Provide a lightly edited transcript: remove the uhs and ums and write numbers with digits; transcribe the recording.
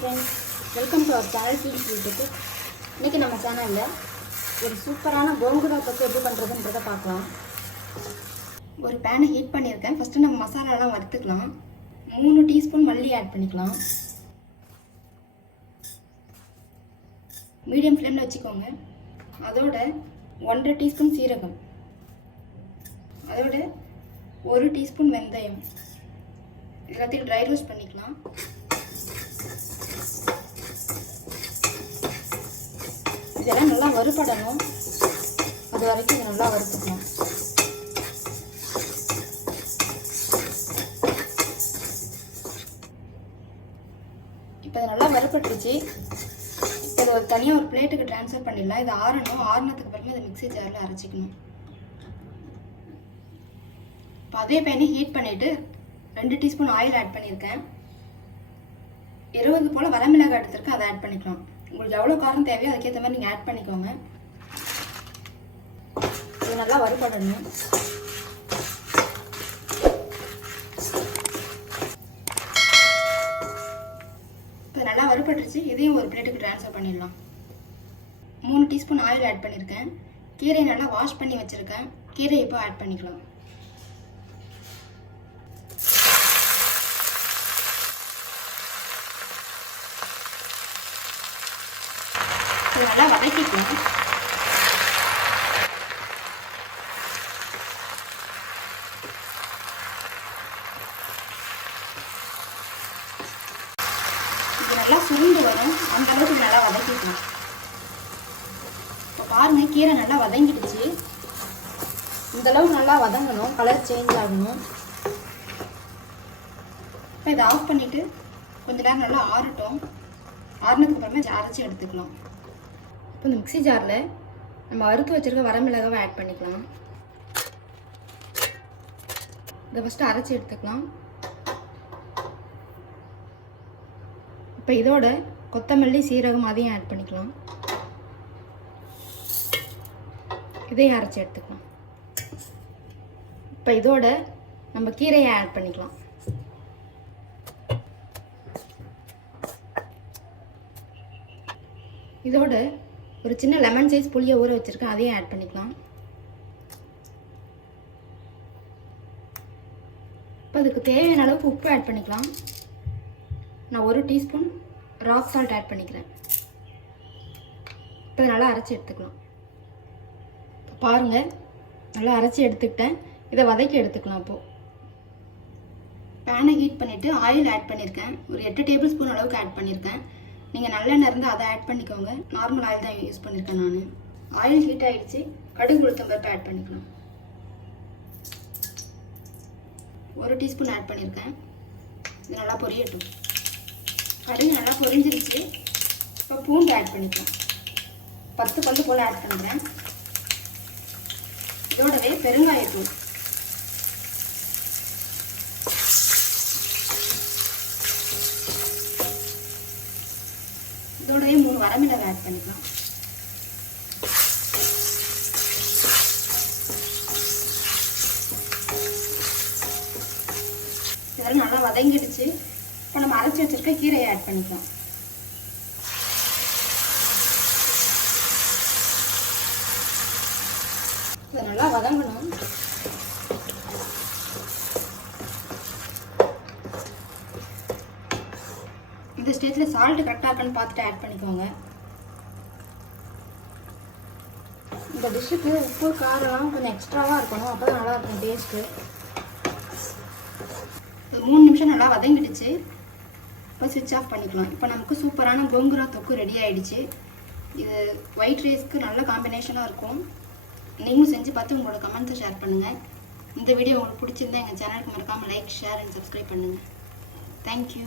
Friends, welcome to our channel feels வீட்டுக்கு. இன்றைக்கி நம்ம சேனலில் ஒரு சூப்பரான கோங்குரா தொக்கு எப்படி பண்ணுறதுன்றதை பார்க்கலாம். ஒரு பேனை ஹீட் பண்ணியிருக்கேன். ஃபஸ்ட்டு நம்ம மசாலாலாம் வறுத்துக்கலாம். 3 டீஸ்பூன் மல்லி ஆட் பண்ணிக்கலாம். மீடியம் ஃப்ளேமில் வச்சுக்கோங்க. அதோட 1.5 டீஸ்பூன் சீரகம், அதோட 1 டீஸ்பூன் வெந்தயம், எல்லாத்தையும் ட்ரை ரோஸ்ட் பண்ணிக்கலாம். இதெல்லாம் நல்லா வறுபடணும், அது வரைக்கும் இதை நல்லா வறுத்துக்கலாம். இப்போ இது நல்லா வறுபட்டுருச்சு. இப்போ இதை தனியாக ஒரு பிளேட்டுக்கு ட்ரான்ஸ்ஃபர் பண்ணிடலாம். இது ஆறணும். ஆறுனதுக்கு அப்புறமா இதை மிக்ஸி ஜாரில் அரைச்சிக்கணும். இப்போ அதே பேனை ஹீட் பண்ணிவிட்டு 2 டீஸ்பூன் ஆயில் ஆட் பண்ணியிருக்கேன். 20 போல் வரமிளகாய் எடுத்துருக்கேன், அதை ஆட் பண்ணிக்கலாம். உங்களுக்கு எவ்வளோ காரம் தேவையோ அதுக்கேற்ற மாதிரி நீங்கள் ஆட் பண்ணிக்கோங்க. இது நல்லா வறுபடணும். இப்போ நல்லா வறுபட்டுருச்சு. இதையும் ஒரு பிளேட்டுக்கு ட்ரான்ஸ்ஃபர் பண்ணிடலாம். 3 டீஸ்பூன் ஆயில் ஆட் பண்ணியிருக்கேன். கீரையை நல்லா வாஷ் பண்ணி வச்சுருக்கேன். கீரையை இப்போ ஆட் பண்ணிக்கலாம். நல்லா வதக்கிக்கலாம். இது நல்லா சுருண்டு வரும், அந்த அளவுக்கு நல்லா வதக்கிக்கலாம். இப்போ பாருங்க, கீரை நல்லா வதங்கிடுச்சு. இந்த அளவுக்கு நல்லா வதங்கணும், கலர் சேஞ்ச் ஆகணும். இப்போ இதை ஆஃப் பண்ணிவிட்டு கொஞ்ச நேரம் நல்லா ஆறட்டும். ஆறுனதுக்கு அப்புறமா அரைச்சி எடுத்துக்கலாம். இப்போ இந்த மிக்ஸி ஜாரில் நம்ம வறுத்து வச்சுருக்க வரமிளகாவை ஆட் பண்ணிக்கலாம். இதை ஃபஸ்ட்டு அரைச்சி எடுத்துக்கலாம். இப்போ இதோட கொத்தமல்லி, சீரகம் அதையும் ஆட் பண்ணிக்கலாம். இதையும் அரைச்சி எடுத்துக்கலாம். இப்போ இதோட நம்ம கீரையை ஆட் பண்ணிக்கலாம். இதோட ஒரு சின்ன லெமன் சைஸ் புளியை ஊற வச்சுருக்கேன், அதையும் ஆட் பண்ணிக்கலாம். இப்போ அதுக்கு தேவையான அளவுக்கு உப்பு ஆட் பண்ணிக்கலாம். நான் 1 டீஸ்பூன் ராக் சால்ட் ஆட் பண்ணிக்கிறேன். இப்போ நல்லா அரைச்சி எடுத்துக்கலாம். பாருங்கள், நல்லா அரைச்சி எடுத்துக்கிட்டேன். இதை வதக்கி எடுத்துக்கலாம். இப்போது பேனை ஹீட் பண்ணிவிட்டு ஆயில் ஆட் பண்ணியிருக்கேன். ஒரு 8 டேபிள் ஸ்பூன் அளவுக்கு ஆட் பண்ணியிருக்கேன். நீங்கள் நல்லெண்ணெய் இருந்தால் அதை ஆட் பண்ணிக்கோங்க. நார்மல் ஆயில் தான் யூஸ் பண்ணியிருக்கேன் நான். ஆயில் ஹீட் ஆகிடுச்சு. கடுகு, உளுத்தம் பருப்பு ஆட் பண்ணிக்கலாம். 1 டீஸ்பூன் ஆட் பண்ணியிருக்கேன். இது நல்லா பொரியட்டும். கடுகு நல்லா பொரிஞ்சிருச்சு. இப்போ பூண்டு ஆட் பண்ணிக்கலாம். 10 பல்லு போல் ஆட் பண்ணுறேன். இதோடவே பெருங்காயத்தூள், இதோடவே 3 வரமிளகாய் ஆட் பண்ணிக்கலாம். இதெல்லாம் நல்லா வதங்கிடுச்சு. இப்போ நம்ம அரைச்சி வச்சிருக்க கீரையை ஆட் பண்ணிக்கலாம். இது நல்லா வதங்கணும். இந்த ஸ்டேஜில் சால்ட் கரெக்டாக இருக்குன்னு பார்த்துட்டு ஆட் பண்ணிக்கோங்க. இந்த டிஷ்ஷுக்கு உப்பு காரம்லாம் கொஞ்சம் எக்ஸ்ட்ராவாக இருக்கணும், அப்போ தான் நல்லாயிருக்கும் டேஸ்ட்டு. 3 நிமிஷம் நல்லா வதங்கிடுச்சு. இப்போ ஸ்விட்ச் ஆஃப் பண்ணிக்கலாம். இப்போ நமக்கு சூப்பரான கோங்குரா தொக்கு ரெடி ஆகிடுச்சு. இது ஒயிட் ரைஸ்க்கு நல்ல காம்பினேஷனாக இருக்கும். நீங்களும் செஞ்சு பார்த்து உங்களோட கமெண்ட்ஸை ஷேர் பண்ணுங்கள். இந்த வீடியோ உங்களுக்கு பிடிச்சிருந்தா எங்கள் சேனலுக்கு மறக்காமல் லைக், ஷேர் அண்ட் சப்ஸ்கிரைப் பண்ணுங்கள். தேங்க்யூ.